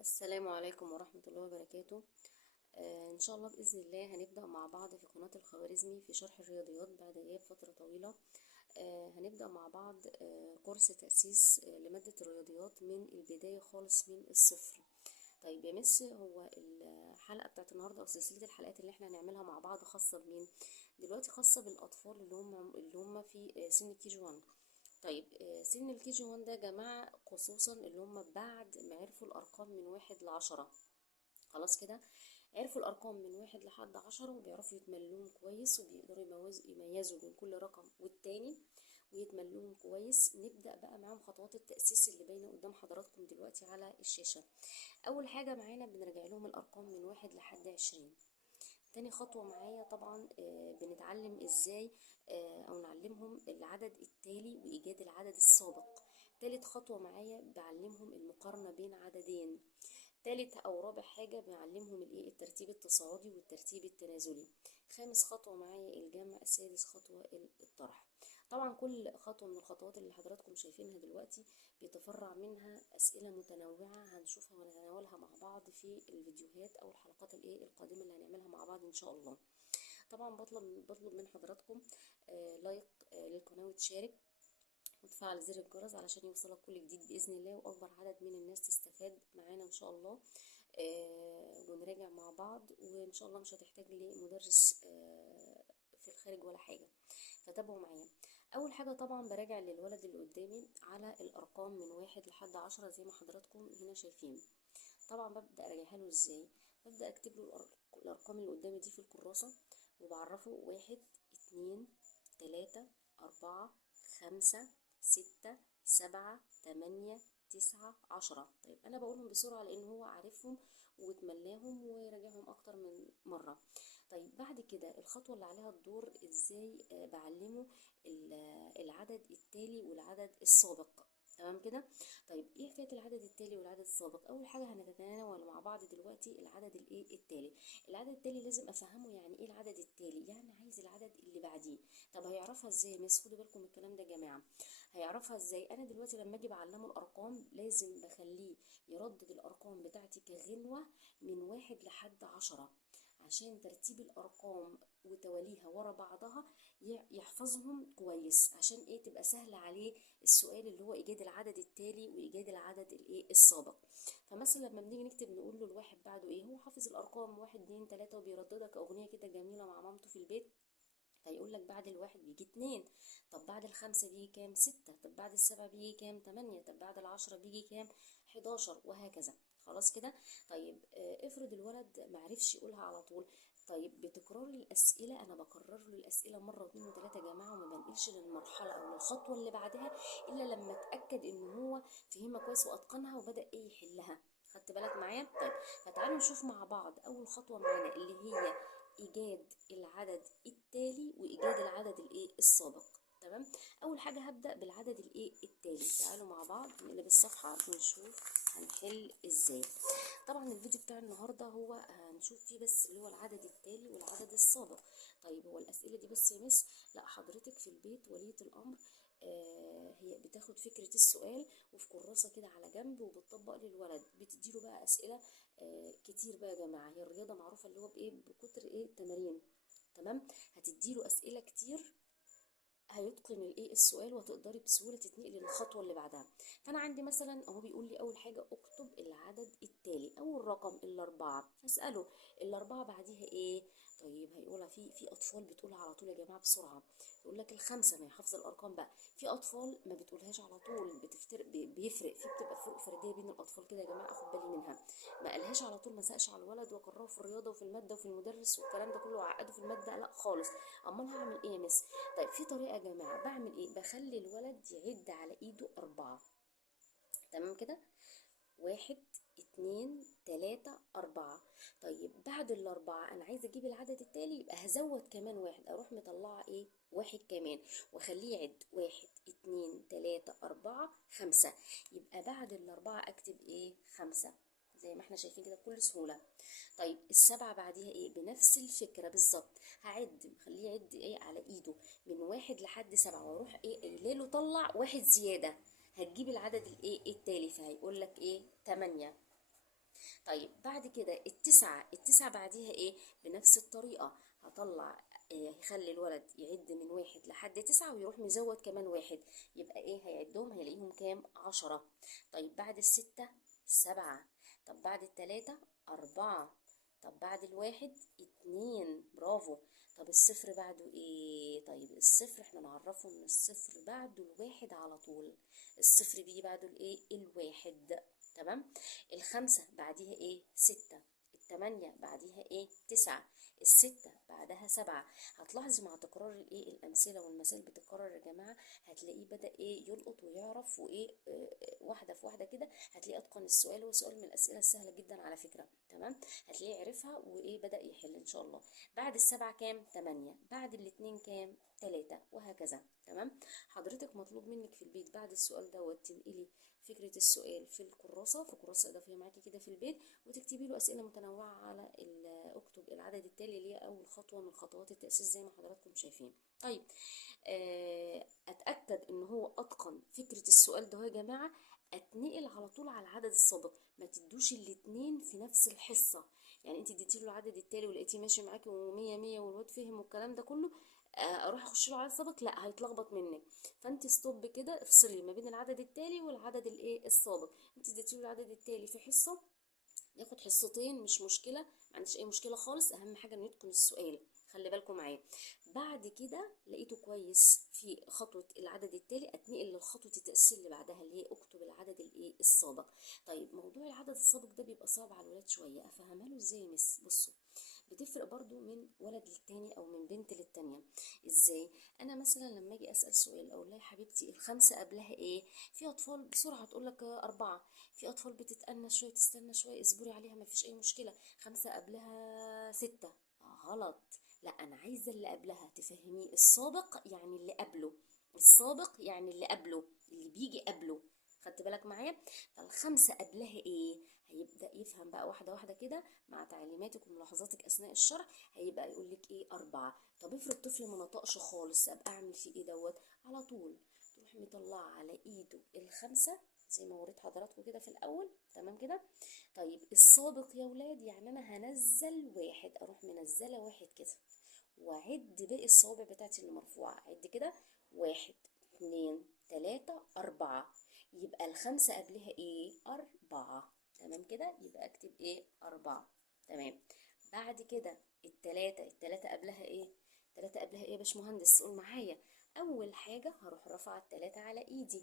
السلام عليكم ورحمة الله وبركاته. إن شاء الله بإذن الله هنبدأ مع بعض في قناة الخوارزمي في شرح الرياضيات بعد غياب فترة طويلة. هنبدأ مع بعض كورس تأسيس لمادة الرياضيات من البداية خالص من الصفر. طيب يا مس، هو الحلقة بتاعت النهاردة أو سلسلة الحلقات اللي احنا هنعملها مع بعض خاصة بمين؟ دلوقتي خاصة بالأطفال اللي هم في سن كي جي 1. طيب سن الكي جي 1 ده يا جماعة، خصوصا اللي هم بعد ما عرفوا الأرقام من 1 ل10. خلاص كده، عرفوا الأرقام من 1 لحد 10 وبيعرفوا يتملوهم كويس وبيقدروا يميزوا بين كل رقم والتاني ويتملوهم كويس. نبدأ بقى معاهم خطوات التأسيس اللي باينة قدام حضراتكم دلوقتي على الشاشة. أول حاجة معانا بنرجع لهم الأرقام من 1 لحد 20. تاني خطوة معايا طبعا بنتعلم ازاي او نعلمهم العدد التالي وايجاد العدد السابق. تالت خطوة معايا بعلمهم المقارنة بين عددين. تالت او رابع حاجة بنعلمهم الترتيب التصاعدي والترتيب التنازلي. خامس خطوة معايا الجمع. سادس خطوة الطرح. طبعا كل خطوة من الخطوات اللي حضراتكم شايفينها دلوقتي بيتفرع منها أسئلة متنوعة هنشوفها ونتناولها مع بعض في الفيديوهات أو الحلقات القادمة اللي هنعملها مع بعض إن شاء الله. طبعا بطلب من حضراتكم لايك للقناة وتشارك وتفعل زر الجرس علشان يوصلك كل جديد بإذن الله وأكبر عدد من الناس تستفاد معانا إن شاء الله. ونراجع مع بعض وإن شاء الله مش هتحتاج لمدرس في الخارج ولا حاجة، فتابعوا معايا. اول حاجه طبعا براجع للولد اللي قدامي على الارقام من 1 لحد 10 زي ما حضراتكم هنا شايفين. طبعا ببدا اراجعها له ازاي؟ ببدا اكتب له الارقام اللي قدامي دي في الكراسه وبعرفه 1 2 3 4 5 6 7 8 9 10. طيب انا بقولهم بسرعه لان هو عارفهم وتملاهم وراجعهم اكتر من مره. طيب بعد كده الخطوة اللي عليها الدور ازاي بعلمه العدد التالي والعدد السابق. تمام كده. طيب ايه حكايه العدد التالي والعدد السابق؟ اول حاجه هنتناول مع بعض دلوقتي العدد التالي. العدد التالي لازم افهمه يعني ايه العدد التالي، يعني عايز العدد اللي بعديه. طب هيعرفها ازاي يا مس؟ خدوا بالكم من الكلام ده يا جماعه. هيعرفها ازاي؟ انا دلوقتي لما اجي بعلمه الارقام لازم بخليه يردد الارقام بتاعتي كغنوه من 1 لحد 10 عشان ترتيب الارقام وتواليها ورا بعضها يحفظهم كويس، عشان تبقى سهلة عليه السؤال اللي هو ايجاد العدد التالي وايجاد العدد السابق. فمثلا لما بنيجي نكتب نقول له الواحد بعده هو حافظ الارقام 1 2 3 وبيرددها كاغنية كده جميلة مع مامته في البيت. فيقول لك بعد الواحد بيجي 2. طب بعد الخمسة بيجي كام؟ 6. طب بعد السبعة بيجي كام؟ 8. طب بعد العشرة بيجي كام؟ 11 وهكذا. خلاص كده. طيب افرض الولد معرفش يقولها على طول. طيب بتكرار الأسئلة، أنا بكرر له الأسئلة مرة واتنين وتلاتة يا جماعة، وما بنقلش للمرحلة أو للخطوة اللي بعدها إلا لما أتأكد إن هو فهمها كويس وأتقنها وبدأ يحلها. خدت بالك معايا؟ طيب فتعالوا نشوف مع بعض أول خطوة معانا اللي هي ايجاد العدد التالي وايجاد العدد السابق. تمام. اول حاجه هبدا بالعدد التالي. تعالوا مع بعض نقلب الصفحه ونشوف هنحل ازاي. طبعا الفيديو بتاع النهارده هو هنشوف فيه بس اللي هو العدد التالي والعدد السابق. طيب هو الاسئله دي بس يا مس؟ لا، حضرتك في البيت ولية الامر هي بتاخد فكرة السؤال وفي كراسة كده على جنب وبتطبق للولد، بتديله بقى أسئلة كتير بقى يا جماعة. هي الرياضة معروفة اللي هو بكتر التمارين. تمام. هتديله أسئلة كتير هيتقن السؤال وتقدري بسهولة تتنقلي للخطوة اللي بعدها. فأنا عندي مثلا أهو بيقول لي أول حاجة اكتب العدد التالي. أول رقم الأربعة، فأسأله الأربعة بعديها إيه؟ طيب هيقولها في أطفال بتقولها على طول يا جماعة بسرعة. يقول لك الخمسة، ما يحفظ الأرقام بقى. في أطفال ما بتقولهاش على طول، بيفرق، في بتبقى فروق فردية بين الأطفال كده يا جماعة، أخد بالي منها. ما قالهاش على طول، ما سقش على الولد وكرهه في الرياضة وفي المادة وفي المدرس والكلام ده كله وعقده في المادة، لا خالص. أمال هعمل إيه يا مس؟ طيب في طريقة يا جماعة بعمل ايه؟ بخلي الولد يعد على ايده 4. تمام كده. 1 2 3 4. طيب بعد الأربعة أنا عايزة أجيب العدد التالي، يبقى هزود كمان واحد، أروح مطلعة واحد كمان وأخليه يعد 1 2 3 4 5. يبقى بعد الأربعة أكتب 5 زي ما احنا شايفين كده بكل سهولة. طيب السبعة بعديها بنفس الفكرة بالظبط. هعد، خليه يعد على ايده من 1 لحد 7 واروح قايله له طلع واحد زيادة، هتجيب العدد التالي. فهيقول لك 8. طيب بعد كده التسعة بعديها ايه؟ بنفس الطريقة هطلع هيخلي الولد يعد من 1 لحد 9 ويروح مزود كمان 1، يبقى ايه؟ هيعدهم هيلاقيهم كام؟ 10. طيب بعد ال6 7. طب بعد ال3 4. طب بعد ال1 2. برافو. طب الصفر بعده ايه؟ طيب الصفر احنا نعرفه ان الصفر بعده الواحد على طول، الصفر بيجي بعده الايه؟ الواحد. تمام. ال5 بعديها ايه؟ 6. ال8 بعديها ايه؟ 9. ال6 بعدها 7. هتلاحظي مع تكرار الايه؟ الامثله والمثال بتتكرر يا جماعه، هتلاقيه بدا ايه؟ يلقط ويعرف وايه واحده في واحده كده، هتلاقيه اتقن السؤال. هو سؤال من الاسئله السهله جدا على فكره. تمام. هتلاقيه عرفها وايه؟ بدا يحل ان شاء الله. بعد ال7 كام؟ 8. بعد ال2 كام؟ 3، وهكذا. تمام. حضرتك مطلوب منك في البيت بعد السؤال دوت تنقلي فكرة السؤال في الكراسة، في كراسة إضافية معاكي كده في البيت، وتكتبي له أسئلة متنوعة على اكتب العدد التالي، اللي هي أول خطوة من خطوات التأسيس زي ما حضراتكم شايفين. طيب أتأكد إن هو أتقن فكرة السؤال ده يا جماعة، أتنقل على طول على العدد السابق. ما تدوش الاتنين في نفس الحصة. يعني انت اديتي له العدد التالي ولقيتيه ماشي معاكي ومية مية والواد فهم والكلام ده كله، اروح اخش له على السابق؟ لا، هيتلخبط منك. فانت ستوب كده، افصلي ما بين العدد التالي والعدد الايه؟ السابق. انت اديتي له العدد التالي في حصه، ياخد حصتين مش مشكله، ما عنديش اي مشكله خالص، اهم حاجه انه يتقن السؤال. خلي بالكم معايا. بعد كده لقيته كويس في خطوه العدد التالي، اتنقل للخطوه التاسيس اللي بعدها اللي هي اكتب العدد الايه؟ السابق. طيب موضوع العدد السابق ده بيبقى صعب على الولاد شويه، افهمها له ازاي يا مس؟ بصوا، بتفرق برضو من ولد للتاني او من بنت للتانية. ازاي؟ انا مثلا لما اجي اسال سؤال اقول لها يا حبيبتي ال5 قبلها ايه؟ في اطفال بسرعه تقول لك 4، في اطفال بتتأنى شويه تستنى شويه، اصبري عليها ما فيش اي مشكله. 5 قبلها 6. غلط. لا، انا عايزه اللي قبلها تفهميه. السابق يعني اللي قبله، السابق يعني اللي قبله، اللي بيجي قبله. خدت بالك معايا؟ فال5 قبلها ايه؟ هيبدأ يفهم بقى واحدة واحدة كده مع تعليماتك وملاحظاتك أثناء الشرح. هيبقى يقولك ايه؟ 4. طب افرض طفل ما نطقش خالص، أبقى أعمل فيه ايه دوت؟ على طول تروح مطلعة على ايده ال5 زي ما وريت حضراتكم كده في الأول. تمام كده. طيب السابق يا ولاد يعني أنا هنزل 1، أروح منزلة 1 كده، وأعد باقي الصوابع بتاعتي اللي مرفوعة. أعد كده: 1 2 3 4. يبقى ال5 قبلها ايه؟ 4. تمام كده. يبقى اكتب ايه؟ 4. تمام. بعد كده التلاتة قبلها ايه؟ التلاتة قبلها ايه يا باشمهندس؟ قول معايا. اول حاجة هروح رافعة التلاتة على ايدي،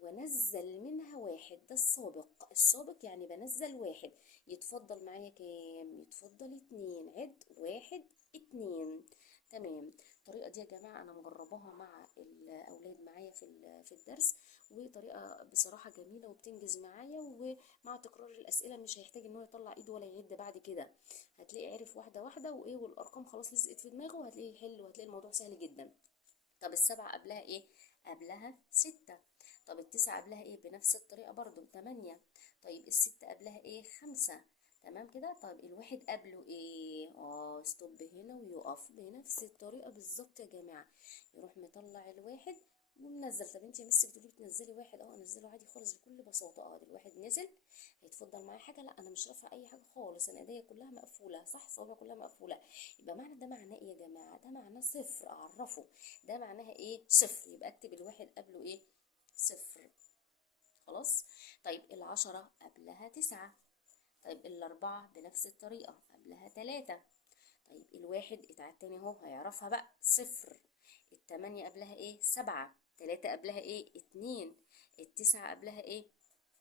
ونزل منها 1. ده السابق. السابق يعني بنزل 1. يتفضل معايا كام؟ يتفضل 2. عد: 1 2. تمام. الطريقة دي يا جماعة أنا مجرباها مع الأولاد معايا في الدرس، وطريقة بصراحة جميلة وبتنجز معايا، ومع تكرار الأسئلة مش هيحتاج إن هو يطلع إيده ولا يعد بعد كده. هتلاقي عرف واحدة واحدة وإيه، والأرقام خلاص لزقت في دماغه، وهتلاقيه يحل وهتلاقي الموضوع سهل جدا. طب ال7 قبلها إيه؟ قبلها 6. طب ال9 قبلها إيه؟ بنفس الطريقة برضو 8. طيب ال6 قبلها إيه؟ 5. تمام كده. طيب الواحد قبله ايه؟ ستوب هنا ويقف بنفس الطريقه بالظبط يا جماعه. يروح مطلع الواحد ومنزل. طب انت يا مس بتقولي بتنزلي 1؟ انزله عادي خالص بكل بساطه. الواحد نزل. هيتفضل معايا حاجه؟ لا، انا مش رافعه اي حاجه خالص، انا ايديا كلها مقفوله، صح؟ صوابعي كلها مقفوله. يبقى معنى ده معناه ايه يا جماعه؟ ده معناه صفر. اعرفه ده معناها ايه؟ صفر. يبقى اكتب الواحد قبله ايه؟ صفر. خلاص. طيب ال10 قبلها 9. طيب ال4 بنفس الطريقة قبلها 3. طيب الواحد اتعاد تاني اهو، هيعرفها بقى: صفر. ال8 قبلها ايه؟ 7. 3 قبلها ايه؟ 2. ال9 قبلها ايه؟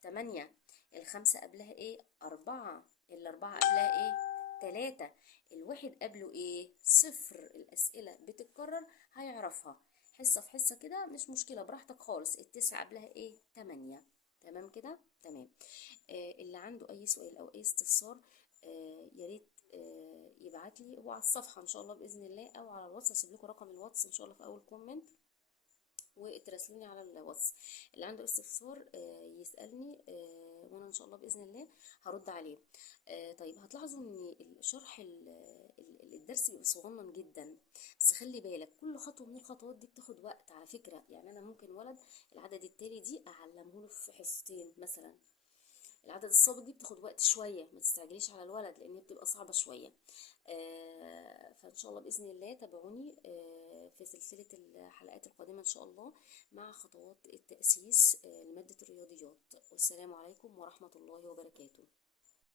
8. ال5 قبلها ايه؟ 4. ال4 قبلها ايه؟ 3. الواحد قبله ايه؟ صفر. الأسئلة بتتكرر هيعرفها حصة في حصة كده، مش مشكلة، براحتك خالص. ال9 قبلها ايه؟ 8. تمام كده. تمام. اللي عنده اي سؤال او اي استفسار يا ريت يبعت لي هو على الصفحه ان شاء الله باذن الله، او على الواتس. هسيب لكم رقم الواتس ان شاء الله في اول كومنت، وتراسلوني على الواتس. اللي عنده استفسار يسالني، وانا ان شاء الله باذن الله هرد عليه. طيب هتلاحظوا ان الشرح الدرس بيبقى صغنن جدا، بس خلي بالك كل خطوه من الخطوات دي بتاخد وقت على فكره. يعني انا ممكن ولد العدد التالي دي اعلمه له في حصتين مثلا، العدد السابق دي بتاخد وقت شوية، ما تستعجليش على الولد لان هي بتبقى صعبة شوية. فان شاء الله باذن الله تابعوني في سلسلة الحلقات القادمة ان شاء الله مع خطوات التأسيس لمادة الرياضيات. والسلام عليكم ورحمة الله وبركاته.